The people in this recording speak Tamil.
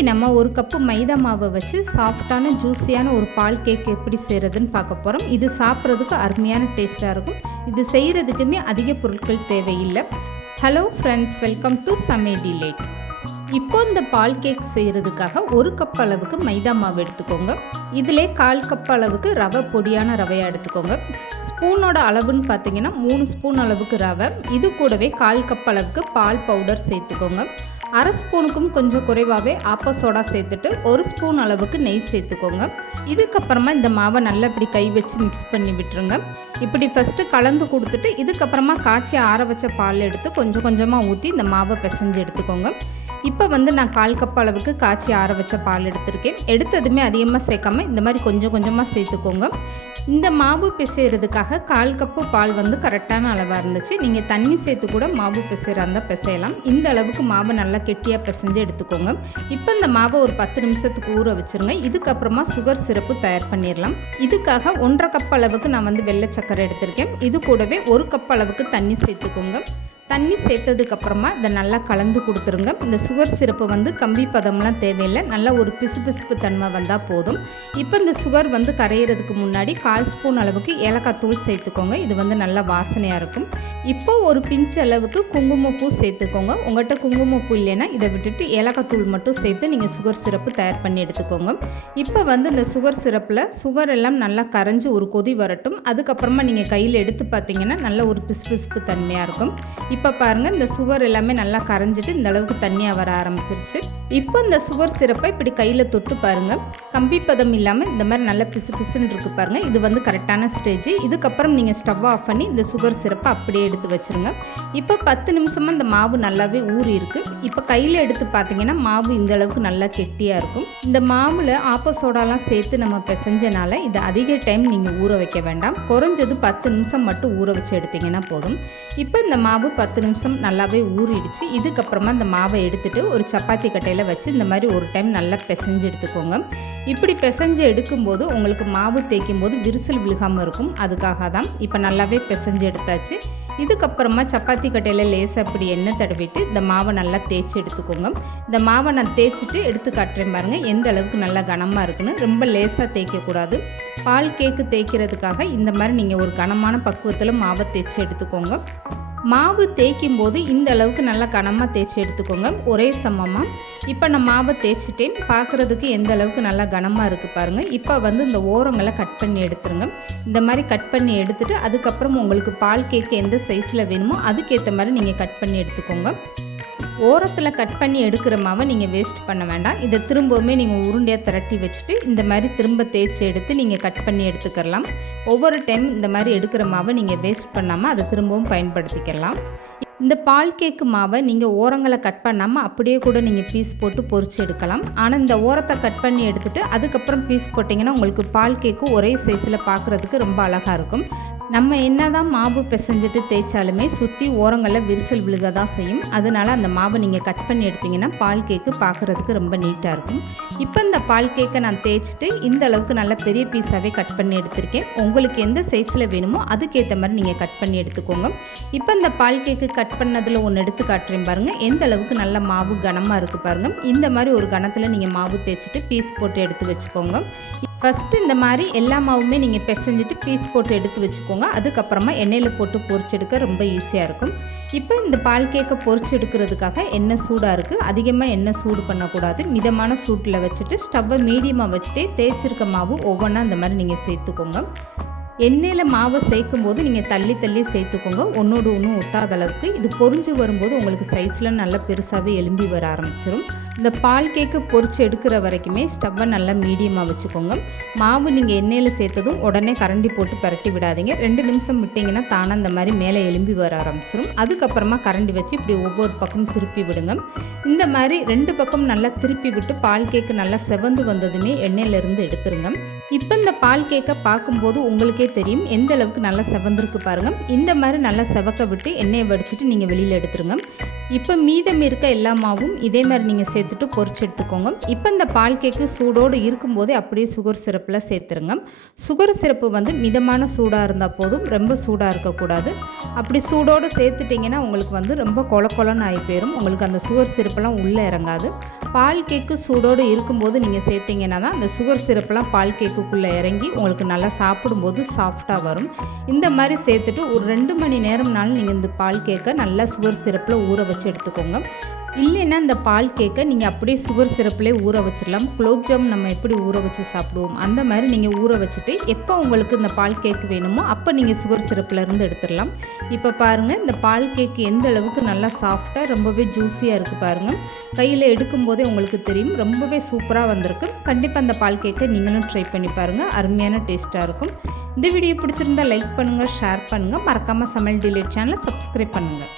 இன்றைக்கி நம்ம ஒரு கப்பு மைதா மாவை வச்சு சாஃப்டான ஜூஸியான ஒரு பால் கேக் எப்படி செய்கிறதுன்னு பார்க்க போகிறோம். இது சாப்பிட்றதுக்கு அருமையான டேஸ்ட்டாக இருக்கும். இது செய்கிறதுக்குமே அதிக பொருட்கள் தேவையில்லை. ஹலோ ஃப்ரெண்ட்ஸ், வெல்கம் டு சமையல் டிலைட். இப்போ இந்த பால் கேக் செய்கிறதுக்காக ஒரு கப் அளவுக்கு மைதா மாவு எடுத்துக்கோங்க. இதிலே 1/4 கப் அளவுக்கு ரவை, பொடியான ரவையாக எடுத்துக்கோங்க. ஸ்பூனோட அளவுன்னு பார்த்தீங்கன்னா 3 ஸ்பூன் அளவுக்கு ரவை, இது கூடவே 1/4 கப் அளவுக்கு பால் பவுடர் சேர்த்துக்கோங்க. 1/2 ஸ்பூனுக்கும் கொஞ்சம் குறைவாகவே ஆப்ப சோடா சேர்த்துட்டு 1 ஸ்பூன் அளவுக்கு நெய் சேர்த்துக்கோங்க. இதுக்கப்புறமா இந்த மாவை நல்லா இப்படி கை வச்சு மிக்ஸ் பண்ணி விட்டுருங்க. இப்படி ஃபஸ்ட்டு கலந்து கொடுத்துட்டு இதுக்கப்புறமா காய்ச்சி ஆற வச்ச பால் எடுத்து கொஞ்சம் கொஞ்சமாக ஊற்றி இந்த மாவை பிசைஞ்சு எடுத்துக்கோங்க. இப்போ நான் 1/4 கப் அளவுக்கு காய்ச்சி ஆற வச்ச பால் எடுத்திருக்கேன். எடுத்ததுமே அதிகமாக சேர்க்காம இந்த மாதிரி கொஞ்சம் கொஞ்சமாக சேர்த்துக்கோங்க. இந்த மாவு பிசைகிறதுக்காக 1/4 கப்பு பால் கரெக்டான அளவாக இருந்துச்சு. நீங்கள் தண்ணி சேர்த்து கூட மாவு பிசைகிறா இருந்தால் பிசையலாம். இந்த அளவுக்கு மாவை நல்லா கெட்டியாக பிசைஞ்சு எடுத்துக்கோங்க. இப்போ இந்த மாவை ஒரு 10 நிமிஷத்துக்கு ஊற வச்சுருங்க. இதுக்கப்புறமா சுகர் சிரப்பு தயார் பண்ணிடலாம். இதுக்காக 1/2 கப் அளவுக்கு நான் வெள்ளை சர்க்கரை எடுத்திருக்கேன். இது கூடவே 1 கப் அளவுக்கு தண்ணி சேர்த்துக்கோங்க. தண்ணி சேர்த்ததுக்கப்புறமா இதை நல்லா கலந்து கொடுத்துருங்க. இந்த சுகர் சிரப்பு கம்பி பதம்லாம் தேவையில்லை, நல்லா ஒரு பிசுபிசுப்பு தன்மை வந்தால் போதும். இப்போ இந்த சுகர் கரையிறதுக்கு முன்னாடி 1/4 ஸ்பூன் அளவுக்கு ஏலக்காய் தூள் சேர்த்துக்கோங்க. இது நல்லா வாசனையாக இருக்கும். இப்போ ஒரு பிஞ்ச் அளவுக்கு குங்குமப்பூ சேர்த்துக்கோங்க. உங்கள்கிட்ட குங்குமப்பூ இல்லைன்னா இதை விட்டுட்டு ஏலக்காய் தூள் மட்டும் சேர்த்து நீங்கள் சுகர் சிரப்பு தயார் பண்ணி எடுத்துக்கோங்க. இப்போ இந்த சுகர் சிரப்பில் சுகர் எல்லாம் நல்லா கரைஞ்சி ஒரு கொதி வரட்டும். அதுக்கப்புறமா நீங்கள் கையில் எடுத்து பார்த்தீங்கன்னா நல்ல ஒரு பிசுபிசுப்பு தன்மையாக இருக்கும். இப்போ பாருங்கள், இந்த சுகர் எல்லாமே நல்லா கரைஞ்சிட்டு இந்த அளவுக்கு தண்ணியாக வர ஆரம்பிச்சிருச்சு. இப்போ இந்த சுகர் சிரப்பை இப்படி கையில் தொட்டு பாருங்கள். கம்பி பதம் இல்லாமல் இந்த மாதிரி நல்ல பிசு பிசுன்னு இருக்குது பாருங்கள். இது கரெக்டான ஸ்டேஜ். இதுக்கப்புறம் நீங்கள் ஸ்டவ் ஆஃப் பண்ணி இந்த சுகர் சிரப்பை அப்படியே எடுத்து வச்சுருங்க. இப்போ 10 நிமிஷமாக இந்த மாவு நல்லாவே ஊறி இருக்குது. இப்போ கையில் எடுத்து பார்த்தீங்கன்னா மாவு இந்த அளவுக்கு நல்லா கெட்டியாக இருக்கும். இந்த மாவில் ஆப்ப சோடாலாம் சேர்த்து நம்ம பிசைஞ்சனால இது அதிக டைம் நீங்கள் ஊற வைக்க வேண்டாம். குறைஞ்சது 10 நிமிஷம் மட்டும் ஊற வச்சு எடுத்திங்கன்னா போதும். இப்போ இந்த மாவு 10 நிமிஷம் நல்லாவே ஊறிடுச்சு. இதுக்கப்புறமா இந்த மாவை எடுத்துகிட்டு ஒரு சப்பாத்தி கட்டையில் வச்சு இந்த மாதிரி ஒரு டைம் நல்லா பிசைஞ்சு எடுத்துக்கோங்க. இப்படி பிசைஞ்சு எடுக்கும்போது உங்களுக்கு மாவு தேய்க்கும் போது விரிசல் விழுகாமல் இருக்கும். அதுக்காக தான். இப்போ நல்லாவே பிசைஞ்சு எடுத்தாச்சு. இதுக்கப்புறமா சப்பாத்தி கட்டையில் லேசாக அப்படி எண்ணெய் தடவிட்டு இந்த மாவை நல்லா தேய்ச்சி எடுத்துக்கோங்க. இந்த மாவை நான் தேய்ச்சிட்டு எடுத்து காட்டுறேன் பாருங்கள், எந்த அளவுக்கு நல்லா கனமாக இருக்குன்னு. ரொம்ப லேசாக தேய்க்கக்கூடாது. பால் கேக்கு தேய்க்கிறதுக்காக இந்த மாதிரி நீங்கள் ஒரு கனமான பக்குவத்தில் மாவை தேய்ச்சி எடுத்துக்கோங்க. மாவு தேய்க்கும் போது இந்த அளவுக்கு நல்லா கனமாக தேய்ச்சி எடுத்துக்கோங்க, ஒரே சமமாக. இப்போ நான் மாவை தேய்ச்சிட்டேன். பார்க்குறதுக்கு எந்த அளவுக்கு நல்லா கனமாக இருக்குது பாருங்கள். இப்போ இந்த ஓரங்களை கட் பண்ணி எடுத்துருங்க. இந்த மாதிரி கட் பண்ணி எடுத்துகிட்டு அதுக்கப்புறம் உங்களுக்கு பால் கேக்கு எந்த சைஸில் வேணுமோ அதுக்கேற்ற மாதிரி நீங்கள் கட் பண்ணி எடுத்துக்கோங்க. ஓரத்தில் கட் பண்ணி எடுக்கிற மாவை நீங்கள் வேஸ்ட் பண்ண வேண்டாம். இதை திரும்பவுமே நீங்கள் உருண்டையாக திரட்டி வச்சுட்டு இந்த மாதிரி திரும்ப தேய்ச்சி எடுத்து நீங்கள் கட் பண்ணி எடுத்துக்கலாம். ஒவ்வொரு டைம் இந்த மாதிரி எடுக்கிற மாவை நீங்கள் வேஸ்ட் பண்ணாமல் அதை திரும்பவும் பயன்படுத்திக்கலாம். இந்த பால் கேக்கு மாவை நீங்கள் ஓரங்களை கட் பண்ணாமல் அப்படியே கூட நீங்கள் பீஸ் போட்டு பொரிச்சு எடுக்கலாம். ஆனால் இந்த ஓரத்தை கட் பண்ணி எடுத்துகிட்டு அதுக்கப்புறம் பீஸ் போட்டிங்கன்னா உங்களுக்கு பால் கேக்கு ஒரே சைஸில் பார்க்குறதுக்கு ரொம்ப அழகாக இருக்கும். நம்ம என்ன தான் மாவு பிசைஞ்சிட்டு தேய்ச்சாலுமே சுற்றி ஓரங்களில் விரிசல் விழுக தான் செய்யும். அதனால் அந்த மாவை நீங்கள் கட் பண்ணி எடுத்திங்கன்னா பால் கேக்கு பார்க்குறதுக்கு ரொம்ப நீட்டாக இருக்கும். இப்போ இந்த பால் கேக்கை நான் தேய்ச்சிட்டு இந்த அளவுக்கு நல்ல பெரிய பீஸாகவே கட் பண்ணி எடுத்திருக்கேன். உங்களுக்கு எந்த சைஸில் வேணுமோ அதுக்கேற்ற மாதிரி நீங்கள் கட் பண்ணி எடுத்துக்கோங்க. இப்போ இந்த பால் கேக்கு கட் பண்ணதில் ஒன்று எடுத்து காட்டுறேன் பாருங்கள், எந்த அளவுக்கு நல்ல மாவு கனமாக இருக்குது பாருங்கள். இந்த மாதிரி ஒரு கனத்தில் நீங்கள் மாவு தேய்ச்சிட்டு பீஸ் போட்டு எடுத்து வச்சுக்கோங்க. ஃபஸ்ட்டு இந்த மாதிரி எல்லா மாவுமே நீங்கள் பிசைஞ்சிட்டு பீஸ் போட்டு எடுத்து வச்சுக்கோங்க. அதுக்கப்புறமா எண்ணெயில் போட்டு பொரிச்செடுக்க ரொம்ப ஈஸியாக இருக்கும். இப்போ இந்த பால் கேக்கை பொரிச்சு எடுக்கிறதுக்காக எண்ணெய் சூடாக இருக்குது. அதிகமாக எண்ணெய் சூடு பண்ணக்கூடாது. மிதமான சூட்டில் வச்சுட்டு ஸ்டவ்வை மீடியமாக வச்சுட்டு தேய்ச்சிருக்க மாவு ஒவ்வொன்றா இந்த மாதிரி நீங்கள் சேர்த்துக்கோங்க. எண்ணெயில் மாவை சேர்க்கும் போது நீங்கள் தள்ளி தள்ளி சேர்த்துக்கோங்க, ஒன்றோடு ஒன்றும் ஒட்டாத அளவுக்கு. இது பொரிஞ்சு வரும்போது உங்களுக்கு சைஸில் நல்லா பெருசாகவே எலும்பி வர ஆரம்பிச்சிடும். இந்த பால் கேக்கு பொரிச்சு எடுக்கிற வரைக்குமே ஸ்டவ்வை நல்லா மீடியமாக வச்சுக்கோங்க. மாவு நீங்கள் எண்ணெயில் சேர்த்ததும் உடனே கரண்டி போட்டு பரட்டி விடாதீங்க. 2 நிமிஷம் விட்டிங்கன்னா தானே இந்த மாதிரி மேலே எலும்பி வர ஆரம்பிச்சிடும். அதுக்கப்புறமா கரண்டி வச்சு இப்படி ஒவ்வொரு பக்கம் திருப்பி விடுங்க. இந்த மாதிரி 2 பக்கம் நல்லா திருப்பி விட்டு பால் கேக்கு நல்லா செவந்து வந்ததுமே எண்ணெயிலேருந்து எடுத்துருங்க. இப்போ இந்த பால் கேக்கை பார்க்கும்போது உங்களுக்கே தெரியும் எந்த அளவுக்கு நல்லா செவந்திருக்கு பாருங்கள். இந்த மாதிரி நல்லா செவக்க விட்டு எண்ணெயை வடிச்சிட்டு நீங்கள் வெளியில் எடுத்துருங்க. இப்போ மீதம் இருக்க எல்லா மாவும் இதே மாதிரி நீங்கள் சேர்த்துட்டு பொரிச்சு எடுத்துக்கோங்க. இப்போ இந்த பால் கேக்கு சூடோடு இருக்கும்போதே அப்படியே சுகர் சிரப்பில் சேர்த்துருங்க. சுகர் சிரப்பு வந்து மிதமான சூடாக இருந்தால் போதும், ரொம்ப சூடாக இருக்கக்கூடாது. அப்படி சூடோடு சேர்த்துட்டிங்கன்னா உங்களுக்கு வந்து ரொம்ப கொலன்னு ஆகி போயிடும். உங்களுக்கு அந்த சுகர் சிரப்பெல்லாம் உள்ளே இறங்காது. பால் கேக்கு சூடோடு இருக்கும்போது நீங்கள் சேர்த்திங்கன்னா தான் அந்த சுகர் சிரப்பெல்லாம் பால் கேக்குக்குள்ளே இறங்கி உங்களுக்கு நல்லா சாப்பிடும்போது சாஃப்டாக வரும். இந்த மாதிரி சேர்த்துட்டு ஒரு 2 மணி நேரம்னாலும் நீங்கள் இந்த பால் கேக்கை நல்லா சுகர் சிரப்பில் ஊற வச்சு எடுத்துக்கோங்க. இல்லைன்னா இந்த பால் கேக்கை நீங்கள் அப்படியே சுகர் சிரப்பிலே ஊற வச்சிடலாம். குலோப்ஜாம் நம்ம எப்படி ஊற வச்சு சாப்பிடுவோம் அந்த மாதிரி நீங்கள் ஊற வச்சுட்டு எப்போ உங்களுக்கு இந்த பால் கேக்கு வேணுமோ அப்போ நீங்கள் சுகர் சிரப்பிலேருந்து எடுத்துடலாம். இப்போ பாருங்கள் இந்த பால் கேக்கு எந்த அளவுக்கு நல்லா சாஃப்டாக ரொம்பவே ஜூஸியாக இருக்குது பாருங்கள். கையில் எடுக்கும்போதே உங்களுக்கு தெரியும், ரொம்பவே சூப்பராக வந்திருக்கு. கண்டிப்பாக அந்த பால் கேக்கை நீங்களும் ட்ரை பண்ணி பாருங்கள், அருமையான டேஸ்ட்டாக இருக்கும். இந்த வீடியோ பிடிச்சிருந்தால் லைக் பண்ணுங்கள், ஷேர் பண்ணுங்கள், மறக்காமல் சமையல் டிலேட் சேனலை சப்ஸ்கிரைப் பண்ணுங்கள்.